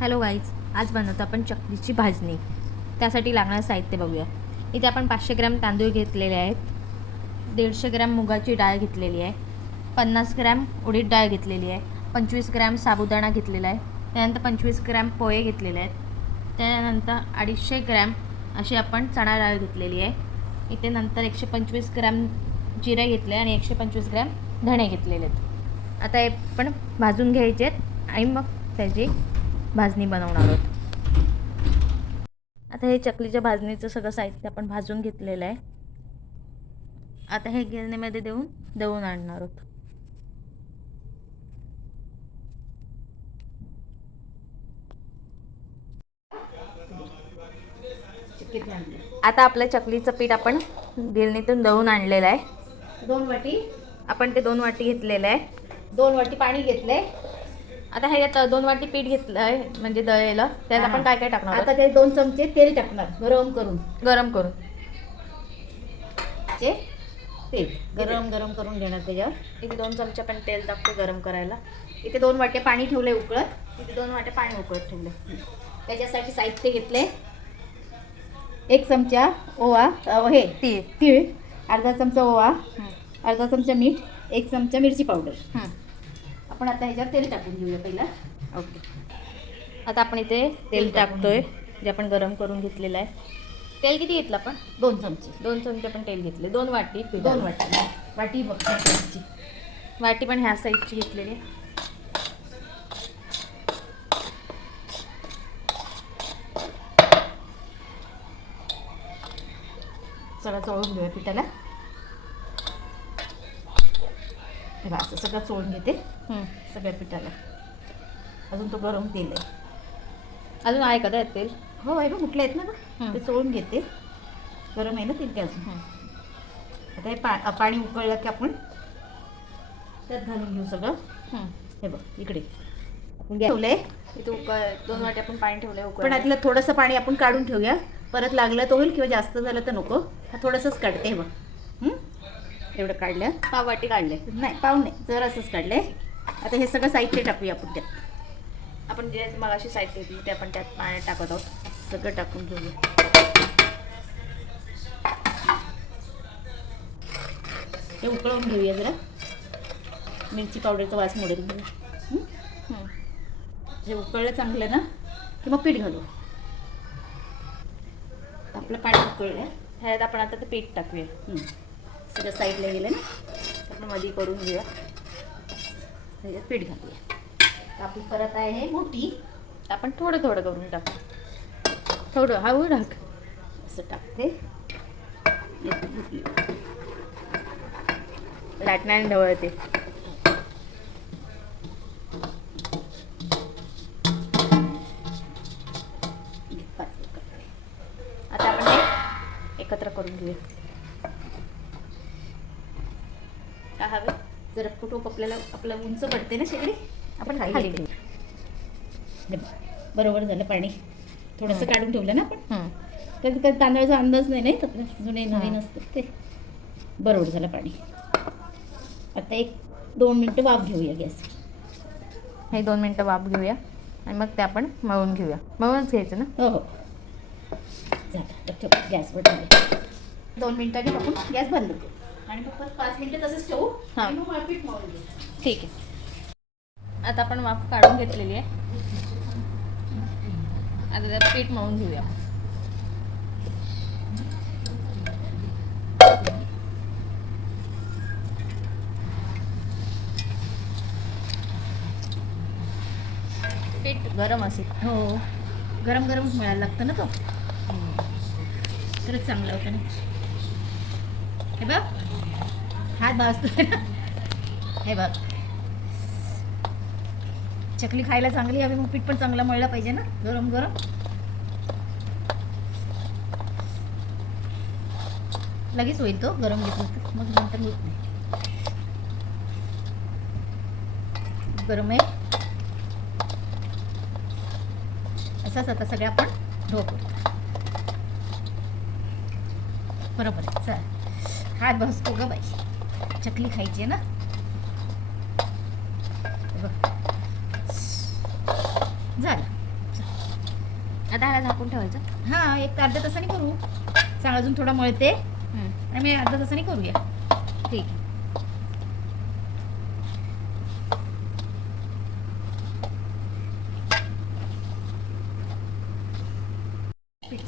Hello guys आज बनवतो आपण चकलीची भाजणी. त्यासाठी लागणारं साहित्य बघूया. इथे आपण पाचशे ग्रॅम तांदूळ घेतलेले आहेत. दीडशे ग्रॅम मुगाची डाळ घेतलेली आहे. पन्नास ग्रॅम उडीद डाळ घेतलेली आहे. पंचवीस ग्रॅम साबुदाणा घेतलेला आहे. त्यानंतर पंचवीस ग्रॅम पोहे घेतलेले आहेत. त्यानंतर अडीचशे ग्रॅम अशी आपण चणा डाळ घेतलेली आहे. इथे नंतर एकशे पंचवीस ग्रॅम जिरे घेतले आणि एकशे पंचवीस ग्रॅम धणे घेतलेले आहेत. आता हे पण भाजून घ्यायचे आहेत. आणि मग त्याची भाजणी बनवणार आहोत. आता हे चकलीच्या भाजणीचं सगळं साहित्य आपण भाजून घेतलेलं आहे. आता हे गिरणीमध्ये देऊन दळून आणणार आहोत. आता आपलं चकलीचं पीठ आपण गिरणीतून दळून आणलेलं आहे. दोन वाटी. आपण ते दोन वाटी घेतलेलं आहे. दोन वाटी पाणी घेतले आता ह्याच्यात दोन वाटी पीठ घेतलं आहे म्हणजे दळलेलं. त्यात आपण काय काय टाकणार आता? ते दोन चमचे तेल टाकणार गरम करून. गरम करून. ते तेल गरम गरम करून घेणार त्याच्यावर. इथे दोन चमचे आपण तेल टाकतो गरम करायला. इथे दोन वाटे पाणी ठेवले उकळत. इथे दोन वाटे पाणी उकळत ठेवले त्याच्यासाठी साहित्य घेतले एक चमचा ओवा हे तीळ. तीळ. अर्धा चमचा ओवा. अर्धा चमचा मीठ एक चमचा मिरची पावडर. हं. आपण आता ह्याच्यावर तेल टाकून घेऊया पहिला. ओके. आता आपण इथे तेल टाकतोय जे आपण गरम करून घेतलेलं आहे. तेल किती घेतलं आपण? दोन चमचे. दोन चमचे आपण तेल घेतले. दोन वाटी दोन वाटी. वाटी बघ वाटी पण ह्या साईजची घेतलेली. सगळं चोळून घेऊया पिठाला. हे बघा, असं सगळं चोळून घेते. सगळ्या पिठाला. अजून तो गरम तेल आहे. अजून आहे का त्यात तेल? हो आहे बघ कुठले आहेत ना ते चोळून घेते. गरम आहे ना तेल ते अजून. आता हे पा पाणी उकळलं की आपण त्यात घालून घेऊ सगळं. हं. बघ इकडे. आपण ठेवलंय? इथे उकळ दोन वाटी आपण पाणी ठेवलंय पण उकळ आतलं थोडंसं पाणी आपण काढून ठेवूया. परत लागलं तर होईल किंवा जास्त झालं तर नको. हा थोडंसंच काढते हे बघ? एवढं काढलं. पाव वाटी काढले. नाही पाहून नाही जर असंच काढलंय आता हे सगळं साहित्य टाकूया आपण त्यात. आपण जे मगाशी साहित्य घेतली ते आपण त्यात पाण्यात टाकत आहोत. सगळं टाकून घेऊया. हे उकळून घेऊया जरा. मिरची पावडरचा वास मोडेल. जे उकळलं चांगलं ना की मग पीठ घालू. आपलं पाणी उकळलं. ह्यात आपण आता ते पीठ टाकूया. सगळं साईडला गेलं ना आपण मध्ये करून घेऊया. त्याच्यात पीठ घालूया. तर आपली परत आहे हे मोठी आपण थोडं थोडं करून टाकू. थोडं हळू टाक असं टाकते. लाटण्याने ढवळते. पाच आता आपण हे एकत्र करून घेऊया. काय हवं? जरा फोटो आपल्याला आपलं उंच पडते ना शेगडी? आपण खाली बरोबर झालं पाणी. थोडंसं. काढून ठेवलं ना आपण. कधी कधी तांदळाचा अंदाज नाही नाही तर जुने नवीन. असतात ते. बरोबर झालं पाणी. आता एक दोन मिनटं वाफ घेऊया गॅस. हे दोन मिनटं वाफ घेऊया. आणि मग ते आपण मळून घेऊया. मळूनच घ्यायचं ना? हो हो. झालं गॅसवर दोन मिनिटांनी आपण गॅस बंद करू. आणि मग परत पाच मिनिटं तसंच ठेवू. हां. आणि मग पीठ मळून घेऊ. ठीक आहे. आता आपण वाफ काढून घेतलेली आहे. आता त्यात पीठ मळून घेऊया. पीठ गरम असेल. हो. गरम गरमच मिळायला लागतं ना तो? तरच चांगलं होतं ना. हे बघ. हात भाजतोय ना. हे बघ. चकली खायला चांगली हवी मग पीठ पण चांगलं मळलं पाहिजे ना. गरम गरम. लगेच होईल तो गरम घेत मग नंतर होत नाही. गरम आहे. असाच आता सगळ्या आपण ढोकू बरोबर आहे. चालेल हात भासतो ग बाई. चकली खायची आहे ना? बघ. झालं. आता ह्याला झाकून ठेवायचं. हां एक अर्ध्या तासाने करू. चांगलं अजून थोडं मळते. आणि मी अर्ध्या तासाने करूया. ठीक आहे.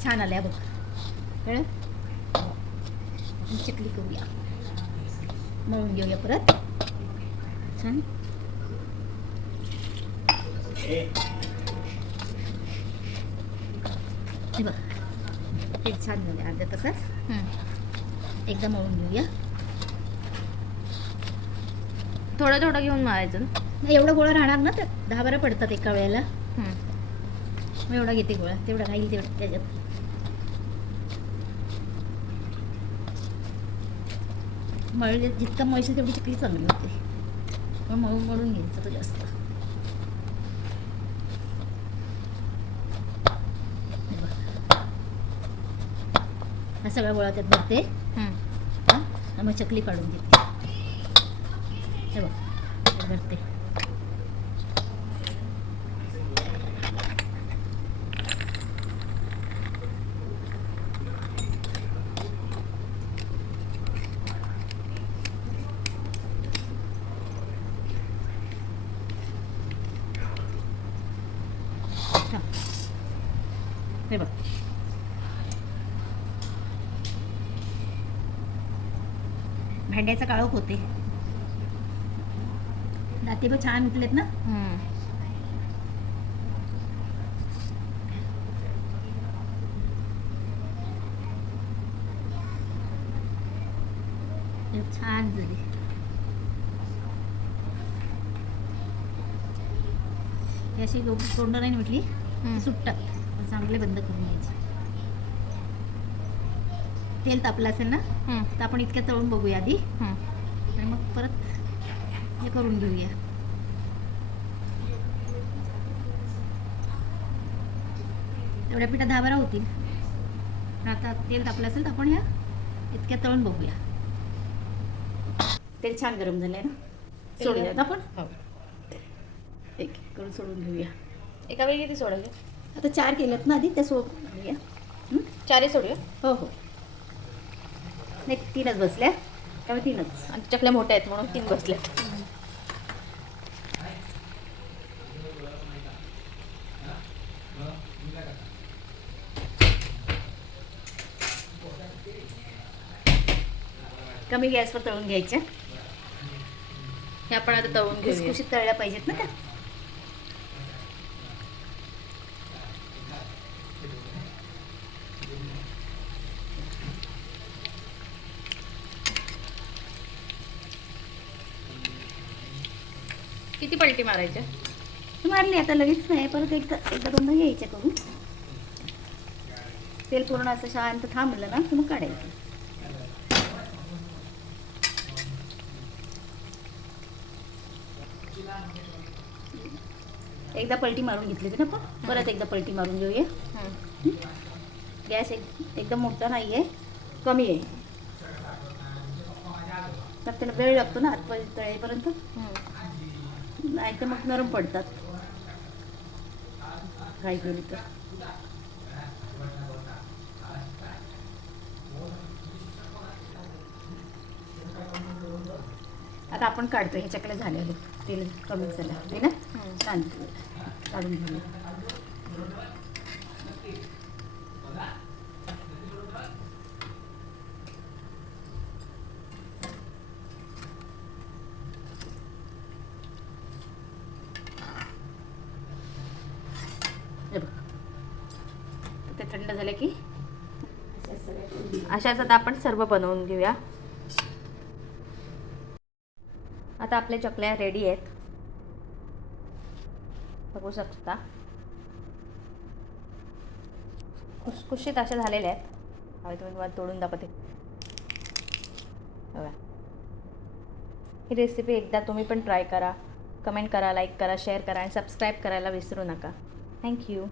छान आलंय बघ. कळलं? आपण चकली करूया मळून घेऊया परत छान हे बघ पीठ छान झालं अर्ध्या तासात. एकदा मळून घेऊया थोडं थोडं घेऊन मळायचं ना नाही एवढं गोळा राहणार ना तर दहा बारा पडतात एका वेळेला एवढा घेते गोळा तेवढा राहील तेवढं त्याच्यात मळले जितका मळशील तेवढी चकली चांगली होते. मग मळून मळून घ्यायचं तो जास्त. हे बघ. सगळा गोळा त्यात भरते. हा? मग चकली काढून देते. हे बघ. भरते. हे बघ. भांड्याचा काळोख होते. दाते पण छान उठलेत ना? छान झाली. अशी तोंड नाही म्हटली. सुटतात चांगले बंद करून घ्यायचे. तेल तापलं असेल ना. तर आपण इतक्या तळून बघूया आधी. आणि मग परत हे करून घेऊया. एवढ्या पिठा दहा बारा होतील. पण आता तेल तापलं असेल तर आपण ह्या इतक्या तळून बघूया. तेल छान गरम झालंय ना? तेल सोडूया गरम. आपण? हो. एक एक करून सोडून घेऊया. एका वेळी किती सोडायचे? आता चार केलेत ना आधी त्या हं? चारही सोडूया? हो हो. नाही तीनच बसल्या. त्यामुळे तीनच. आणि चकल्या मोठ्या आहेत म्हणून तीन बसले कमी गॅसवर तळून घ्यायच्या. हे आपण आता तळून घेऊया. खुसखुशीत तळल्या पाहिजेत ना त्या. किती पलटी मारायच्या? मारली आता लगेच नाही परत एकदा एकदा दोनदा घ्यायच्या करून. तेल पूर्ण असं शांत थांबलं ना की मग काढायचं. एकदा पलटी मारून घेतली होती ना आपण? परत एकदा पलटी मारून घेऊया. गॅस एक एकदम मोठा नाही आहे कमी आहे. तर त्याला वेळ लागतो ना आतपर्यंत तळेपर्यंत. नाही तर मग नरम पडतात. फ्राय केली तर. आता आपण काढतो ह्या चकल्या झाल्या बघ. तेल कमी झालं. आहे ना? काढून घेऊया. हे बघ. ते थंड झालं की? अशाच आता आपण सर्व बनवून घेऊया. आता आपल्या चकल्या रेडी आहेत. बघू शकता. खुसखुशीत अशा झालेल्या आहेत. हवे तुम्ही तुम्हाला तोडून दाखवते. बघा. ही रेसिपी एकदा तुम्ही पण ट्राय करा. कमेंट करा लाईक करा शेअर करा आणि सबस्क्राईब करायला विसरू नका. Thank you.